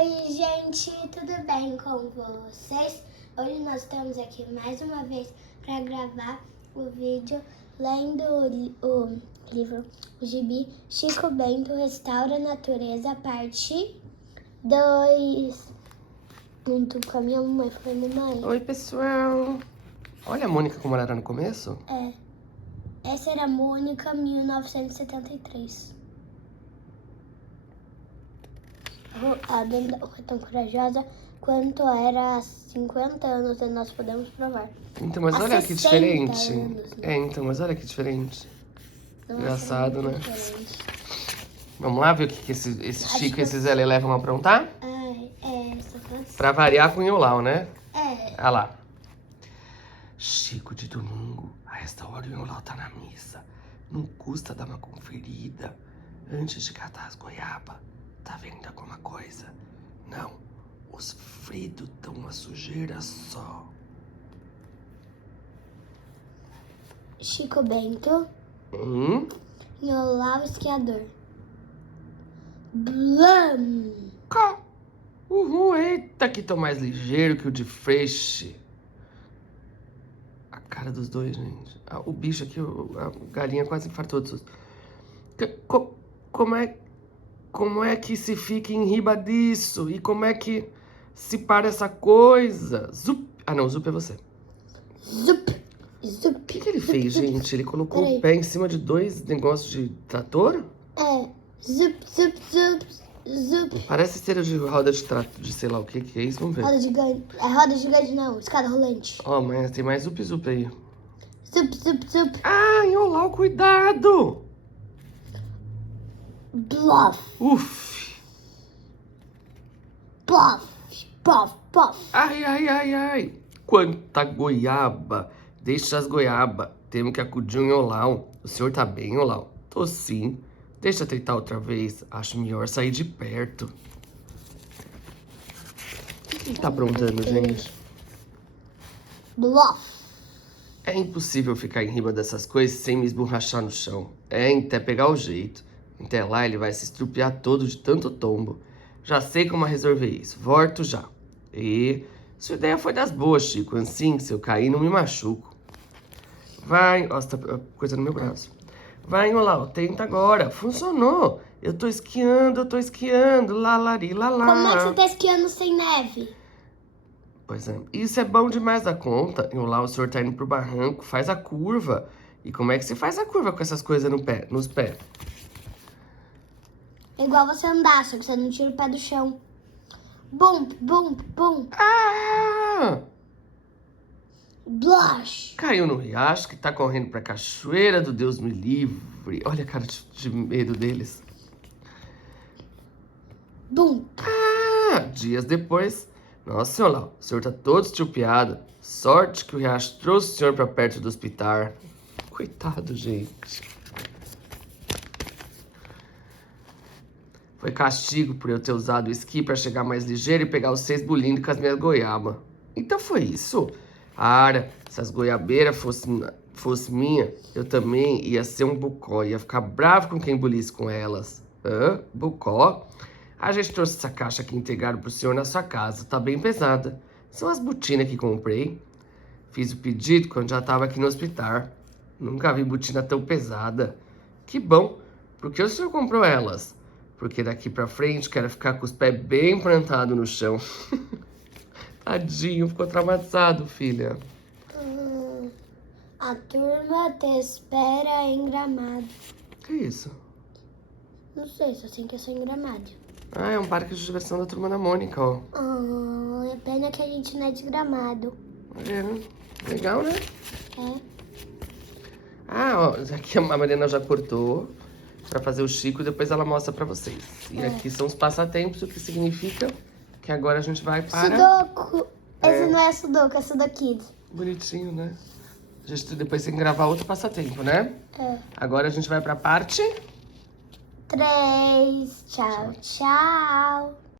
Oi, gente, tudo bem com vocês? Hoje nós estamos aqui mais uma vez para gravar o vídeo lendo o livro, o gibi Chico Bento Restaura a Natureza, parte 2. Junto com a minha mãe, falando, mãe. Oi, pessoal. Olha a Mônica como ela era no começo. É. Essa era a Mônica, 1973. A Brenda foi tão corajosa quanto era há 50 anos, e nós podemos provar. Então, mas Há olha que 60 diferente. anos, né? Então, mas olha que diferente. Nossa, Engraçado, muito né? diferente. Vamos lá ver o que esse Acho Chico que e esse Zé Lelé vão aprontar? Só pode ser. Pra variar com o Iolau, né? Olha lá. Chico de domingo, a esta hora o Iolau tá na missa. Não custa dar uma conferida antes de catar as goiaba. Tá vendo alguma coisa? Não, os fritos tão uma sujeira só. Chico Bento e Olavo Esquiador. Blam! Uhul, eita, que tô mais ligeiro que o de Freixo. A cara dos dois, gente. Ah, o bicho aqui, a galinha quase infartou de susto. Como é que se fica em riba disso? E como é que se para essa coisa? Zup! Ah, não, Zup é você. Zup! Zup! O que ele fez, gente? Ele colocou Peraí. o pé em cima de dois negócios de trator? Zup, zup, zup, zup. Parece esteira de roda de sei lá o que é isso, vamos ver. Roda gigante. Roda gigante não, escada rolante. Ó, mas tem mais Zup Zup aí. Zup, zup, zup. Ah, Iolau, cuidado! Bluff, Uf! bluff, puff, puff. Ai, ai, ai, ai! Quanta goiaba! Deixa as goiaba. Temos que acudir um Iolau. O senhor tá bem, Iolau? Tô sim. Deixa eu tentar outra vez. Acho melhor sair de perto. O que ele tá aprontando, gente? Bluff. É impossível ficar em riba dessas coisas sem me esborrachar no chão. Até pegar o jeito. Até lá ele vai se estrupiar todo de tanto tombo. Já sei como resolver isso. Volto já. E sua ideia foi das boas, Chico. Assim, se eu cair, não me machuco. Vai. Ó, você tá coisa no meu braço. Vai, Iolau, tenta agora. Funcionou. Eu tô esquiando. Lalari, lalá. Como é que você tá esquiando sem neve? Pois é. Isso é bom demais da conta. Iolau, o senhor tá indo pro barranco. Faz a curva. E como é que você faz a curva com essas coisas nos pés? É igual você andar, só que você não tira o pé do chão. Bum, bum, bum. Ah! Blush. Caiu no riacho que tá correndo pra cachoeira do Deus me livre. Olha a cara de medo deles. Bum. Ah! Dias depois. Nossa, Iolau, o senhor tá todo estrupiado. Sorte que o riacho trouxe o senhor pra perto do hospital. Coitado, gente. Foi castigo por eu ter usado o esqui pra chegar mais ligeiro e pegar os 6 bulindros com as minhas goiaba. Então foi isso. Ara, se as goiabeiras fosse minha, eu também ia ser um bucó. Ia ficar bravo com quem bulisse com elas. Hã? Bucó? A gente trouxe essa caixa que entregaram pro senhor na sua casa. Tá bem pesada. São as botinas que comprei. Fiz o pedido quando já tava aqui no hospital. Nunca vi botina tão pesada. Que bom. Por que o senhor comprou elas? Porque daqui pra frente quero ficar com os pés bem plantados no chão. Tadinho, ficou traumatizado, filha. A turma te espera em Gramado. Que isso? Não sei, só sei que é só em Gramado. Ah, é um parque de diversão da Turma da Mônica, ó. É pena que a gente não é de Gramado. É, legal, né? É. Ah, ó, aqui a Mariana já cortou pra fazer o Chico e depois ela mostra pra vocês. E aqui são os passatempos, o que significa que agora a gente vai para... Sudoku. Esse não é Sudoku, é Sudoku. Bonitinho, né? A gente depois tem que gravar outro passatempo, né? É. Agora a gente vai pra parte... 3. Tchau, tchau.